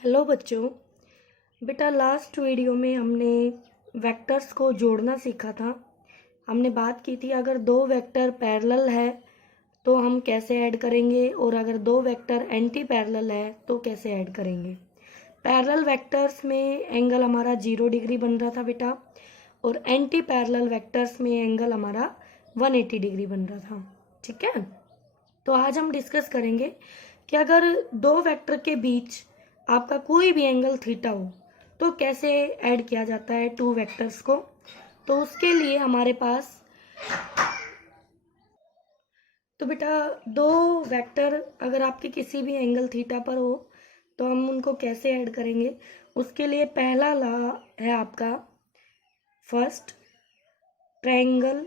Hello बच्चों। बेटा last video में हमने वेक्टर्स को जोड़ना सीखा था। हमने बात की थी अगर दो वेक्टर पैरेलल है तो हम कैसे ऐड करेंगे और अगर दो वेक्टर एंटी पैरेलल है तो कैसे ऐड करेंगे। पैरेलल वेक्टर्स में एंगल हमारा 0 डिग्री बन रहा था बेटा, और एंटी पैरेलल वेक्टर्स में एंगल हमारा 180 डिग्री बन रहा था। ठीक है, तो आज हम डिस्कस करेंगे कि अगर दो वेक्टर के बीच आपका कोई भी एंगल थीटा हो तो कैसे ऐड किया जाता है टू वेक्टर्स को। तो उसके लिए हमारे पास तो बेटा दो वेक्टर अगर आपके किसी भी एंगल थीटा पर हो तो हम उनको कैसे ऐड करेंगे। उसके लिए पहला लॉ है आपका first triangle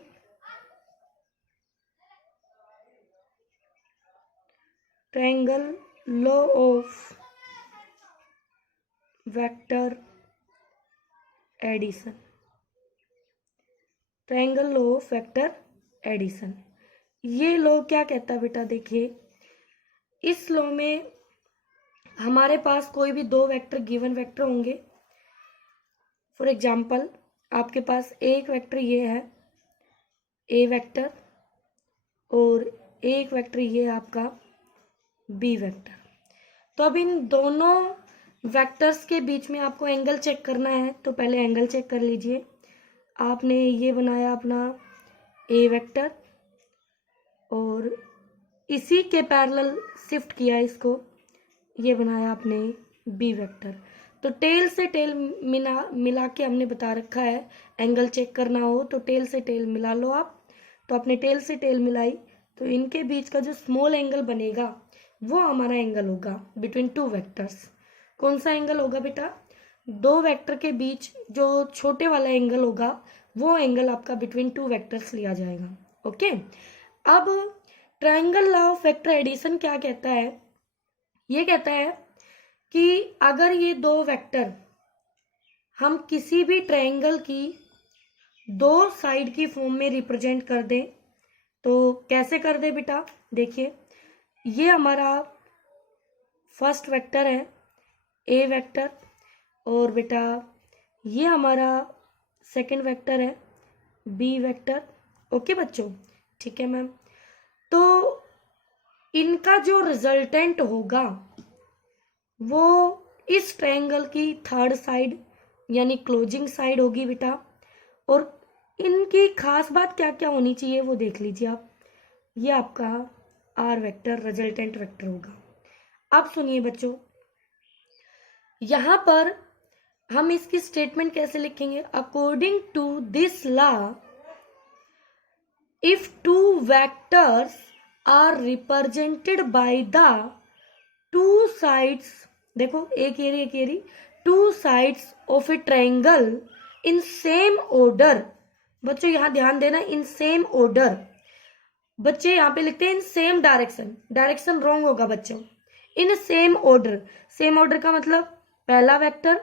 law of vector addition. Triangle law of vector addition, ये लॉ क्या कहता है बेटा, देखिए इस लॉ में हमारे पास कोई भी दो वेक्टर गिवन वेक्टर होंगे। फॉर एग्जांपल आपके पास एक वेक्टर ये है ए वेक्टर और एक वेक्टर ये है आपका बी वेक्टर। तो अब इन दोनों वेक्टर्स के बीच में आपको एंगल चेक करना है, तो पहले एंगल चेक कर लीजिए। आपने ये बनाया अपना ए वेक्टर और इसी के पैरेलल शिफ्ट किया इसको, ये बनाया आपने बी वेक्टर। तो टेल से टेल मिला के हमने बता रखा है एंगल चेक करना हो तो टेल से टेल मिला लो आप। तो आपने टेल से टेल मिलाई तो इनके बीच का जो स्मॉल एंगल बनेगा वो हमारा एंगल होगा बिटवीन टू वेक्टर्स। कौन सा एंगल होगा बेटा, दो वेक्टर के बीच जो छोटे वाला एंगल होगा वो एंगल आपका बिटवीन टू वेक्टर्स लिया जाएगा। ओके, अब triangle law of vector addition क्या कहता है, ये कहता है कि अगर ये दो वेक्टर हम किसी भी ट्रायंगल की दो साइड की फॉर्म में रिप्रेजेंट कर दें तो कैसे कर दे बेटा, देखिए ये हमारा फर्स्ट वेक्टर है ए वेक्टर और बेटा ये हमारा सेकंड वेक्टर है बी वेक्टर। ओके बच्चों, ठीक है मैम। तो इनका जो रिजल्टेंट होगा वो इस ट्रायंगल की थर्ड साइड यानी क्लोजिंग साइड होगी बेटा। और इनकी खास बात क्या क्या होनी चाहिए वो देख लीजिए आप। ये आपका आर वेक्टर रिजल्टेंट वेक्टर होगा। अब सुनिए बच्चों, यहां पर हम इसकी स्टेटमेंट कैसे लिखेंगे, according to this law if two vectors are represented by the two sides, देखो एक एरी two sides of a triangle in same order. बच्चों यहां ध्यान देना, इन सेम ऑर्डर। बच्चे यहाँ पे लिखते हैं in same direction, direction wrong होगा बच्चों। इन सेम ऑर्डर, सेम ऑर्डर का मतलब पहला वेक्टर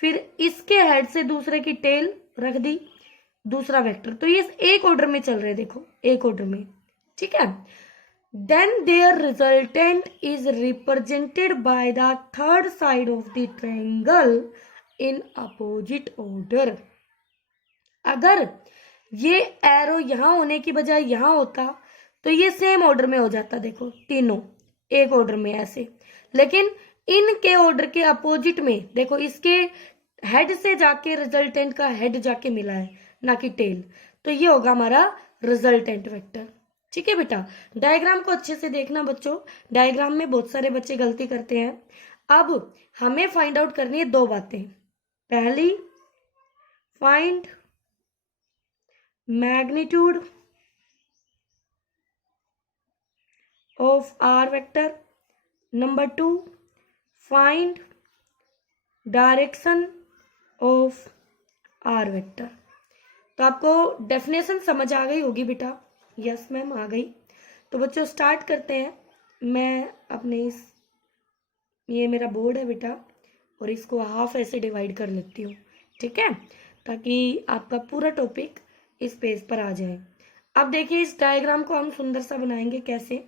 फिर इसके हेड से दूसरे की टेल रख दी दूसरा वेक्टर, तो ये एक ऑर्डर में चल रहे, देखो एक ऑर्डर में, ठीक है। Then there resultant is represented by the third side of the triangle in opposite order. अगर ये एरो यहां होने की बजाय यहां होता तो ये सेम ऑर्डर में हो जाता, देखो तीनों एक ऑर्डर में ऐसे। लेकिन इनके ऑर्डर के अपोजिट में देखो इसके हेड से जाके रिजल्टेंट का हेड जाके मिला है ना कि टेल, तो ये होगा हमारा रिजल्टेंट वेक्टर। ठीक है बेटा, डायग्राम को अच्छे से देखना बच्चों, डायग्राम में बहुत सारे बच्चे गलती करते हैं। अब हमें फाइंड आउट करनी है दो बातें। पहली, find magnitude of R vector, number two find direction of R vector. तो आपको डेफिनेशन समझ आ गई होगी बेटा, यस मैम आ गई। तो बच्चों स्टार्ट करते हैं। मैं अपने ये मेरा बोर्ड है बेटा और इसको हाफ ऐसे डिवाइड कर लेती हूँ, ठीक है, ताकि आपका पूरा टॉपिक इस पेज पर आ जाए। अब देखिए इस डायग्राम को हम सुंदर सा बनाएंगे कैसे।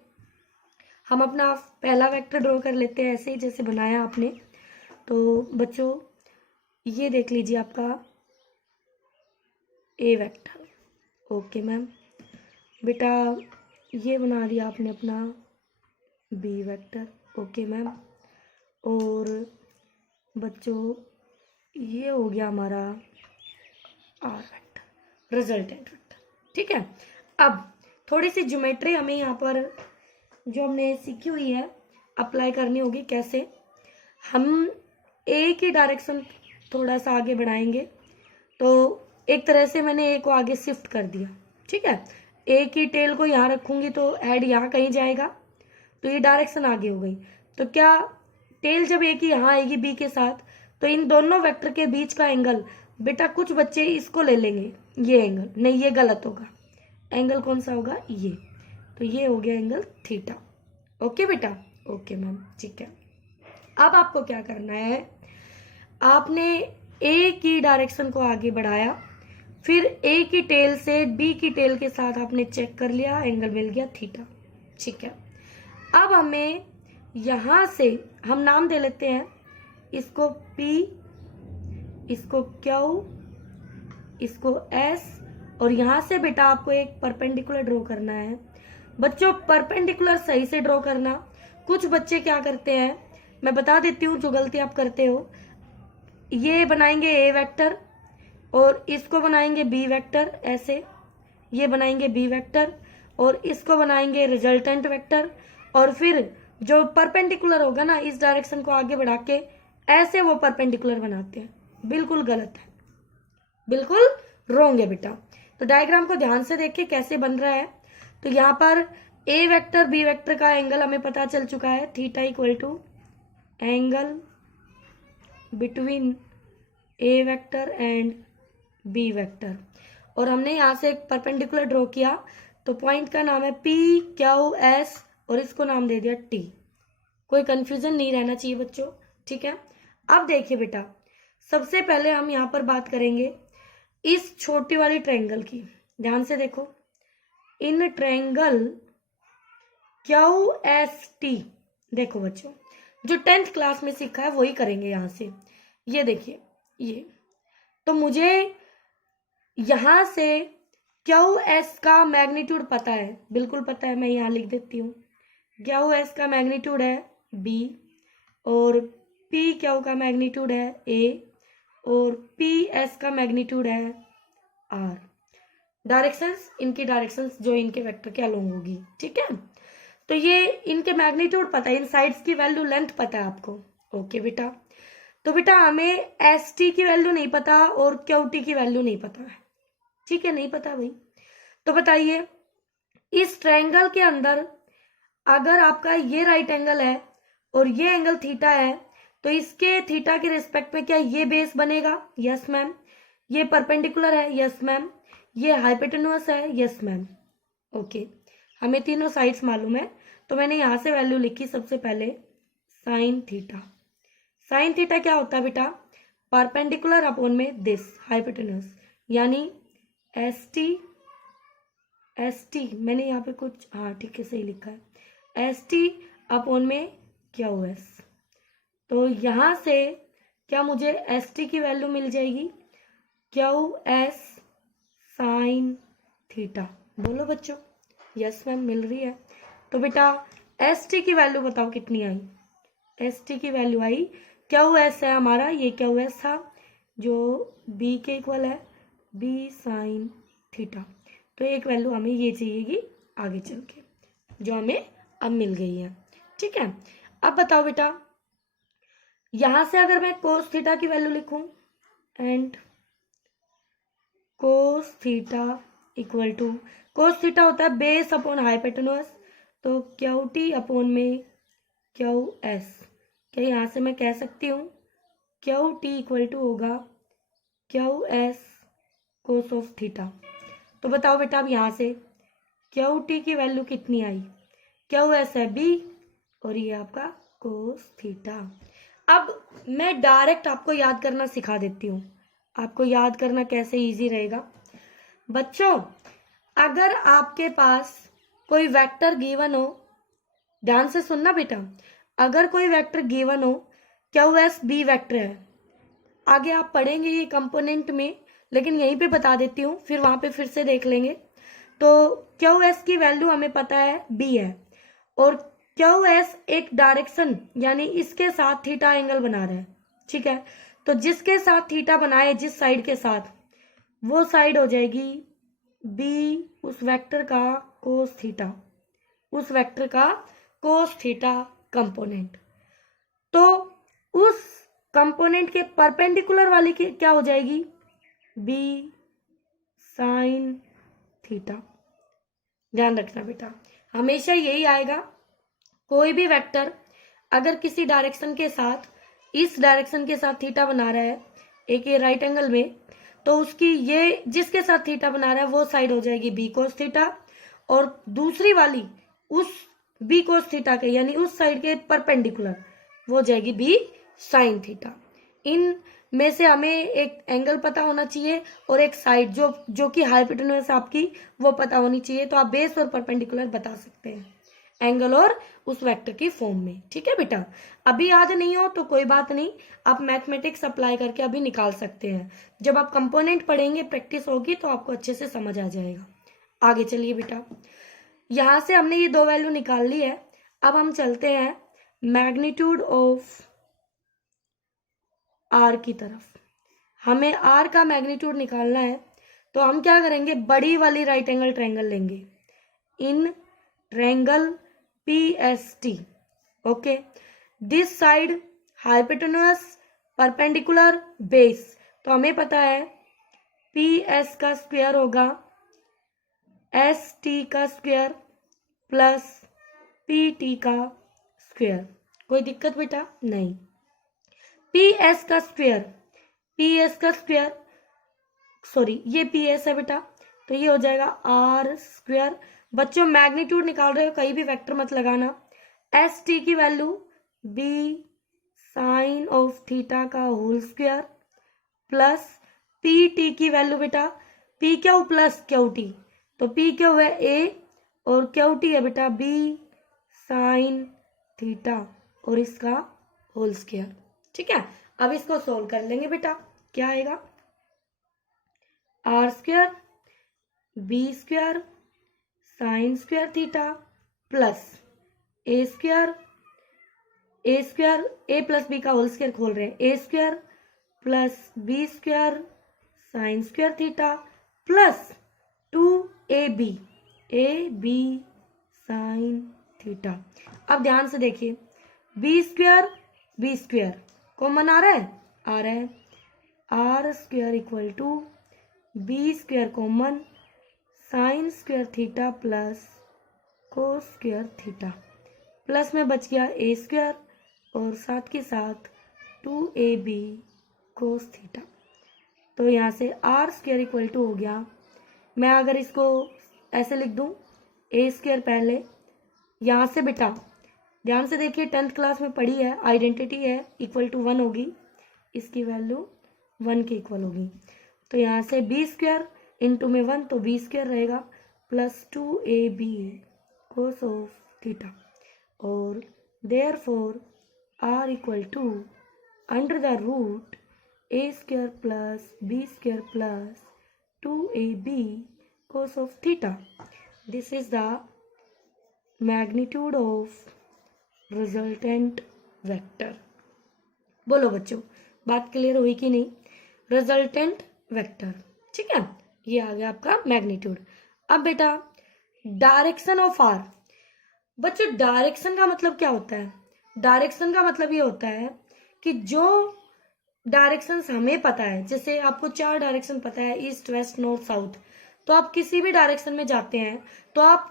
हम अपना पहला वेक्टर ड्रॉ कर लेते हैं ऐसे ही जैसे बनाया आपने। तो बच्चों ये देख लीजिए आपका ए वेक्टर। Okay ma'am. बेटा ये बना दिया आपने अपना बी वेक्टर। Okay ma'am. और बच्चों ये हो गया हमारा आर वेक्टर, रिजल्टेंट वेक्टर। ठीक है, अब थोड़ी सी ज्योमेट्री हमें यहाँ पर जो हमने सीखी हुई है अप्लाई करनी होगी। कैसे? हम ए की डायरेक्शन थोड़ा सा आगे बढ़ाएंगे, तो एक तरह से मैंने ए को आगे शिफ्ट कर दिया। ठीक है, ए की टेल को यहाँ रखूंगी तो हेड यहाँ कहीं जाएगा, तो ये डायरेक्शन आगे हो गई। तो क्या टेल जब ए की यहाँ आएगी बी के साथ, तो इन दोनों वेक्टर के बीच का एंगल, बेटा कुछ बच्चे इसको ले लेंगे, ये एंगल नहीं, ये गलत होगा। एंगल कौन सा होगा? ये। तो ये हो गया एंगल थीटा। ओके बेटा? ओके मैम, ठीक है। अब आपको क्या करना है, आपने ए की डायरेक्शन को आगे बढ़ाया, फिर ए की टेल से बी की टेल के साथ आपने चेक कर लिया, एंगल मिल गया थीटा। ठीक है, अब हमें यहां से हम नाम दे लेते हैं, इसको P, इसको Q, इसको S, और यहां से बेटा आपको एक परपेंडिकुलर ड्रॉ करना है। बच्चों परपेंडिकुलर सही से ड्रॉ करना। कुछ बच्चे क्या करते हैं, मैं बता देती हूँ जो गलती आप करते हो। ये बनाएंगे ए वेक्टर और इसको बनाएंगे बी वेक्टर, ऐसे ये बनाएंगे बी वेक्टर और इसको बनाएंगे रिजल्टेंट वेक्टर, और फिर जो परपेंडिकुलर होगा ना इस डायरेक्शन को आगे बढ़ा के ऐसे वो परपेंडिकुलर बनाते हैं। बिल्कुल गलत है, बिल्कुल रॉन्ग है बेटा। तो डायग्राम को ध्यान से देखिए कैसे बन रहा है। तो यहाँ पर ए वेक्टर बी वेक्टर का एंगल हमें पता चल चुका है, theta equal to angle between A vector and B vector, और हमने यहाँ से एक परपेंडिकुलर ड्रॉ किया, तो पॉइंट का नाम है P Q S और इसको नाम दे दिया T। कोई कंफ्यूजन नहीं रहना चाहिए बच्चों। ठीक है, अब देखिए बेटा, सबसे पहले हम यहाँ पर बात करेंगे इस छोटी वाली ट्रायंगल की। ध्यान से देखो, इन ट्रायंगल QST, देखो बच्चों जो 10th क्लास में सीखा है वही करेंगे यहाँ से। ये देखिए, ये तो मुझे यहां से QS का मैग्नीट्यूड पता है, बिल्कुल पता है, मैं यहाँ लिख देती हूँ। QS का मैग्नीट्यूड है B और PQ का मैग्नीट्यूड है A और PS का मैग्नीट्यूड है R। डायरेक्शंस, इनकी डायरेक्शंस जो इनके वेक्टर के अलोंग होगी। ठीक है, तो ये इनके मैग्नीट्यूड पता है, इन साइड्स की वैल्यू, लेंथ पता है आपको। ओके बेटा, तो बेटा हमें ST की वैल्यू नहीं पता और QT की वैल्यू नहीं पता है। ठीक है, नहीं पता भाई। तो बताइए इस ट्रायंगल के अंदर अगर आपका ये राइट एंगल है और ये एंगल थीटा है, तो इसके थीटा के रिस्पेक्ट में क्या ये बेस बनेगा? Yes ma'am. ये परपेंडिकुलर है? Yes ma'am. ये हाइपोटेन्यूस है? Yes ma'am. ओके, हमें तीनों साइड्स मालूम है, तो मैंने यहां से वैल्यू लिखी सबसे पहले साइन थीटा। साइन थीटा क्या होता है बेटा? परपेंडिकुलर अपॉन में दिस हाइपोटेन्यूस, यानी एस टी मैंने यहाँ पे कुछ, हाँ ठीक है सही लिखा है, ST अपॉन में QS। तो यहाँ से क्या मुझे ST की वैल्यू मिल जाएगी? QS sine theta. बोलो बच्चों, यस मैम मिल रही है। तो बेटा ST की वैल्यू बताओ कितनी आई? ST की वैल्यू आई, QS है हमारा, ये QS था जो B के इक्वल है, B साइन थीटा। तो एक वैल्यू हमें ये चाहिएगी आगे चल के, जो हमें अब मिल गई है। ठीक है, अब बताओ बेटा, यहां से अगर मैं कोस थीटा की वैल्यू लिखूं, and cos theta equal to, cos theta होता है बेस अपॉन हाइपोटेन्यूस, तो QT अपॉन में QS। क्या यहां से मैं कह सकती हूँ QT इक्वल टू होगा QS कोस ऑफ थीटा। तो बताओ बेटा अब यहां से QT की वैल्यू कितनी आई? QS है B और ये आपका कोस थीटा। अब मैं डायरेक्ट आपको याद करना सिखा देती हूँ, आपको याद करना कैसे इजी रहेगा। बच्चों अगर आपके पास कोई वेक्टर गिवन हो, ध्यान से सुनना बेटा, अगर कोई वेक्टर गिवन हो, क्यू एस बी वेक्टर है। आगे आप पढ़ेंगे ये कंपोनेंट में, लेकिन यहीं पे बता देती हूँ, फिर वहां पे फिर से देख लेंगे। तो क्यू एस की वैल्यू हमें पता है बी है, और क्यू एस एक डायरेक्शन यानी इसके साथ थीटा एंगल बना रहा है, ठीक है। तो जिसके साथ थीटा बनाए, जिस साइड के साथ, वो साइड हो जाएगी बी उस वेक्टर का कोस थीटा, उस वेक्टर का कोस थीटा कंपोनेंट। तो उस कंपोनेंट के परपेंडिकुलर वाली की क्या हो जाएगी, बी साइन थीटा। ध्यान रखना बेटा, हमेशा यही आएगा। कोई भी वेक्टर अगर किसी डायरेक्शन के साथ, इस डायरेक्शन के साथ थीटा बना रहा है, एक ये राइट एंगल में, तो उसकी ये जिसके साथ थीटा बना रहा है वो साइड हो जाएगी बी कोस थीटा, और दूसरी वाली उस बी कोस थीटा के यानी उस साइड के परपेंडिकुलर वो हो जाएगी बी साइन थीटा। इन में से हमें एक एंगल पता होना चाहिए और एक साइड जो कि हाइपोटेन्यूज आपकी वो पता होनी चाहिए। तो आप बेस और परपेंडिकुलर बता सकते हैं एंगल और उस वेक्टर की फॉर्म में, ठीक है बेटा। अभी याद नहीं हो तो कोई बात नहीं, आप मैथमेटिक्स अप्लाई करके अभी निकाल सकते हैं। जब आप कंपोनेंट पढ़ेंगे, प्रैक्टिस होगी, तो आपको अच्छे से समझ आ जाएगा। आगे चलिए बेटा, यहां से हमने ये दो वैल्यू निकाल ली है। अब हम चलते हैं मैग्नीट्यूड ऑफ आर की तरफ। हमें आर का मैग्नीट्यूड निकालना है, तो हम क्या करेंगे, बड़ी वाली राइट एंगल ट्रायंगल लेंगे, in triangle PST. Okay, this side hypotenuse, perpendicular, base. तो हमें पता है पी एस का स्क्वायर होगा एस टी का स्क्वायर प्लस पी टी का स्क्वायर। कोई दिक्कत बेटा नहीं। पी एस का स्क्वायर, पी एस का स्क्वायर, सॉरी ये पी एस है बेटा, तो ये हो जाएगा आर स्क्वायर। बच्चों मैग्नीट्यूड निकाल रहे हो, कहीं भी वेक्टर मत लगाना। एस टी की value B sine of theta का whole square plus P T की वैल्यू बेटा P Q plus Q T, तो पी क्यू है ए और क्यू टी है बेटा बी साइन थीटा और इसका होल स्क्वायर, ठीक है। अब इसको सोल्व कर लेंगे बेटा, क्या आएगा, R square B square sine square theta plus A square A plus B का होल स्क्वायर खोल रहे हैं, A square plus B square sine square theta plus 2ab B sine theta. अब ध्यान से देखिए, बी स्क्वायर कॉमन आ रहा है, R square equal to B square common sine square theta plus cos square theta, plus में बच गया ए स्क्वायर और साथ के साथ 2ab कोस थीटा। तो यहाँ से आर स्क्वायर इक्वल टू हो गया, मैं अगर इसको ऐसे लिख दूं, ए स्क्वायर पहले, यहाँ से बेटा ध्यान से देखिए 10th क्लास में पढ़ी है, आइडेंटिटी है, इक्वल टू 1 होगी, इसकी वैल्यू 1 के इक्वल होगी। तो यहाँ से बी स्क्वायर इंटू में 1, तो बी स्क्वायर रहेगा plus 2ab cos of theta, और therefore R equal to under the root A square plus B square plus 2ab cos of theta. This is the magnitude of resultant vector. बोलो बच्चों, बात clear हुई कि नहीं, resultant vector, ठीक है, ये आ गया आपका मैग्नीट्यूड। अब बेटा डायरेक्शन ऑफ आर, बच्चों डायरेक्शन का मतलब क्या होता है, डायरेक्शन का मतलब ये होता है कि जो डायरेक्शन हमें पता है, जैसे आपको 4 डायरेक्शन पता है, ईस्ट वेस्ट नॉर्थ साउथ, तो आप किसी भी डायरेक्शन में जाते हैं तो आप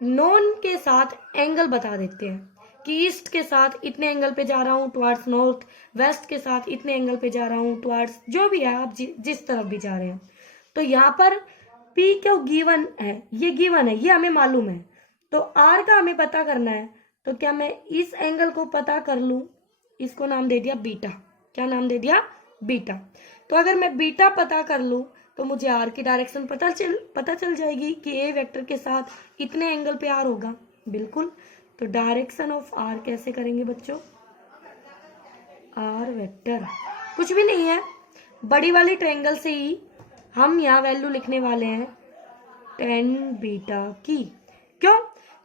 नॉन के साथ एंगल बता देते हैं कि ईस्ट के साथ इतने एंगल पे जा रहा हूँ टुवार्ड्स नॉर्थ, वेस्ट के साथ इतने एंगल पे जा रहा हूँ टुवार्ड्स, जो भी है आप जिस तरफ भी जा रहे हैं। तो यहाँ पर पी क्यू गिवन है, ये गिवन है, ये हमें मालूम है, तो आर का हमें पता करना है। तो क्या मैं इस एंगल को पता कर लूं, इसको नाम दे दिया बीटा, क्या नाम दे दिया, बीटा। तो अगर मैं बीटा पता कर लूं तो मुझे आर की डायरेक्शन पता चल जाएगी कि ए वेक्टर के साथ इतने एंगल पे आर होगा, बिल्कुल। तो डायरेक्शन ऑफ आर कैसे करेंगे बच्चों, वेक्टर कुछ भी नहीं है, बड़ी वाली ट्रायंगल से ही हम यहाँ वैल्यू लिखने वाले हैं tan बीटा की। क्यों?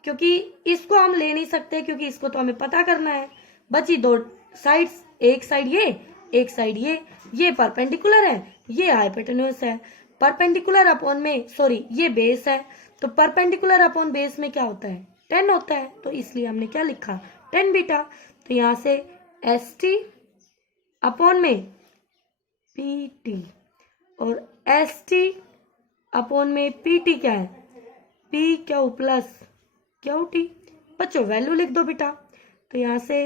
क्योंकि इसको हम ले नहीं सकते, क्योंकि इसको तो हमें पता करना है। बची दो साइड्स, एक साइड ये, एक साइड ये परपेंडिकुलर है, ये हाइपोटेन्यूज है। परपेंडिकुलर अपॉन में सॉरी ये बेस है, तो परपेंडिकुलर अपॉन बेस में क्या होता है, 10 होता है, तो इसलिए हमने क्या लिखा, tan बीटा। तो यहाँ से ST अपॉन में PT और ST अपॉन में PT क्या है, PQ प्लस QT। बच्चों वैल्यू लिख दो बेटा, तो यहाँ से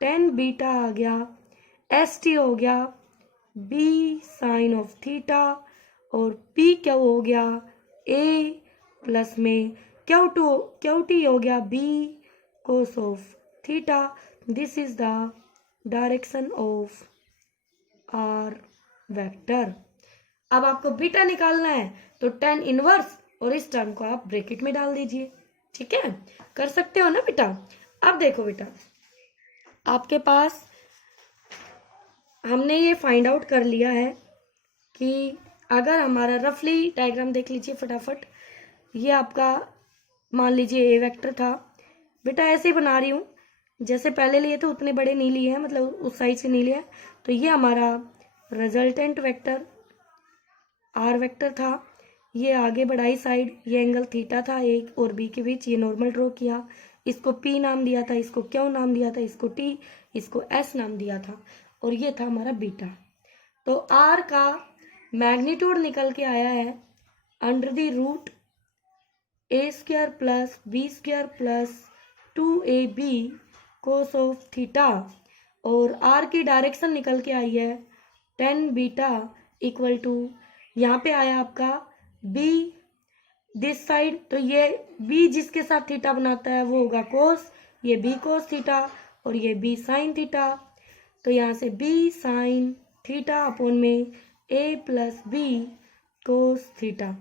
tan बीटा आ गया, ST हो गया B साइन ऑफ थीटा और PQ हो गया A प्लस में QT हो गया B cos of theta. This is the direction of R vector. अब आपको बीटा निकालना है तो tan इनवर्स और इस टर्म को आप ब्रैकेट में डाल दीजिए, ठीक है, कर सकते हो ना बेटा। अब देखो बेटा, आपके पास हमने ये फाइंड आउट कर लिया है कि अगर हमारा रफली डायग्राम देख लीजिए फटाफट, ये आपका मान लीजिए ए वेक्टर था बेटा, ऐसे ही बना रही हूँ जैसे पहले लिए थे उतने बड़े नहीं लिए हैं, मतलब उस साइज से नहीं लिया। तो ये हमारा रिजल्टेंट वेक्टर आर वेक्टर था, ये आगे बढ़ाई साइड, ये एंगल थीटा था एक और बी के बीच, ये नॉर्मल ड्रॉ किया, इसको P नाम दिया था, इसको Q नाम दिया था, इसको T, इसको S नाम दिया था, और ये था हमारा बीटा। तो R का मैग्नीट्यूड निकल के आया है under the root A² plus B² plus 2AB cos of theta, और R की डायरेक्शन निकल के आई है tan बीटा इक्वल टू, यहाँ पे आया आपका B दिस साइड, तो ये B जिसके साथ थीटा बनाता है वो होगा कोस, ये B कोस थीटा और ये B साइन थीटा। तो यहाँ से B साइन थीटा अपॉन में A plus B cos theta.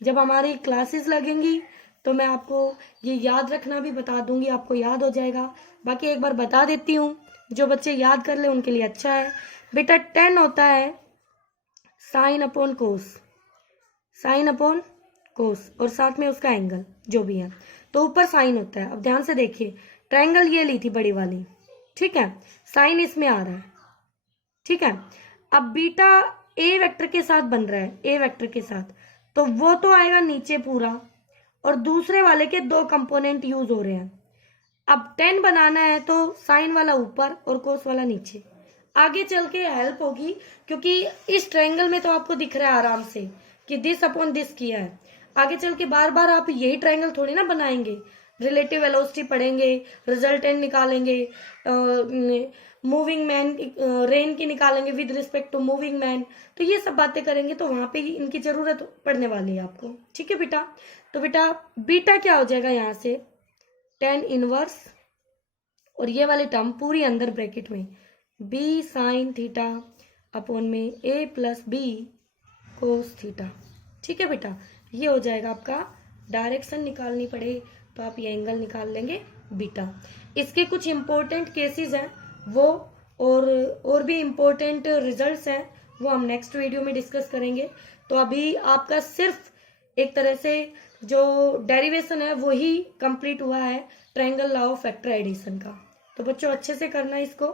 जब हमारी क्लासेस लगेंगी तो मैं आपको ये याद रखना भी बता दूंगी, आपको याद हो जाएगा। बाकी एक बार बता देती हूँ, जो बच्चे याद कर ले उनके लिए अच्छा है बेटा। tan होता है साइन अपॉन कोस, साइन अपॉन कोस और साथ में उसका एंगल जो भी है, तो ऊपर साइन होता है। अब ध्यान से देखिए, ट्रायंगल ये ली थी बड़ी वाली, ठीक है, साइन इसमें आ रहा है, ठीक है। अब बीटा ए वेक्टर के साथ बन रहा है, ए वेक्टर के साथ, तो वो तो आएगा नीचे पूरा, और दूसरे वाले के दो कंपोनेंट यूज हो रहे हैं। अब tan बनाना है तो साइन वाला ऊपर और कोस वाला नीचे, आगे चल के हेल्प होगी, क्योंकि इस ट्रायंगल में तो आपको दिख रहा है आराम से कि दिस अपॉन दिस किया है। आगे चल के बार बार आप यही ट्रायंगल थोड़ी ना बनाएंगे, रिलेटिव वेलोसिटी पढ़ेंगे, रिजल्टेंट निकालेंगे, मूविंग मैन रेन की निकालेंगे with respect to moving man, तो ये सब बातें करेंगे, तो वहां पे ही इनकी जरूरत पड़ने वाली है आपको, ठीक है बेटा। तो बेटा बीटा क्या हो जाएगा, यहाँ से tan इनवर्स और ये वाली टर्म पूरी अंदर ब्रैकेट में B साइन थीटा अपॉन में A plus B cos theta, ठीक है बेटा। ये हो जाएगा आपका, डायरेक्शन निकालनी पड़े तो आप ये एंगल निकाल लेंगे बीटा। इसके कुछ इंपॉर्टेंट केसेस हैं वो, और भी इंपॉर्टेंट रिजल्ट्स हैं वो हम नेक्स्ट वीडियो में डिस्कस करेंगे। तो अभी आपका सिर्फ एक तरह से जो डेरिवेशन है वही कंप्लीट हुआ है triangle law of vector addition का। तो बच्चों अच्छे से करना इसको।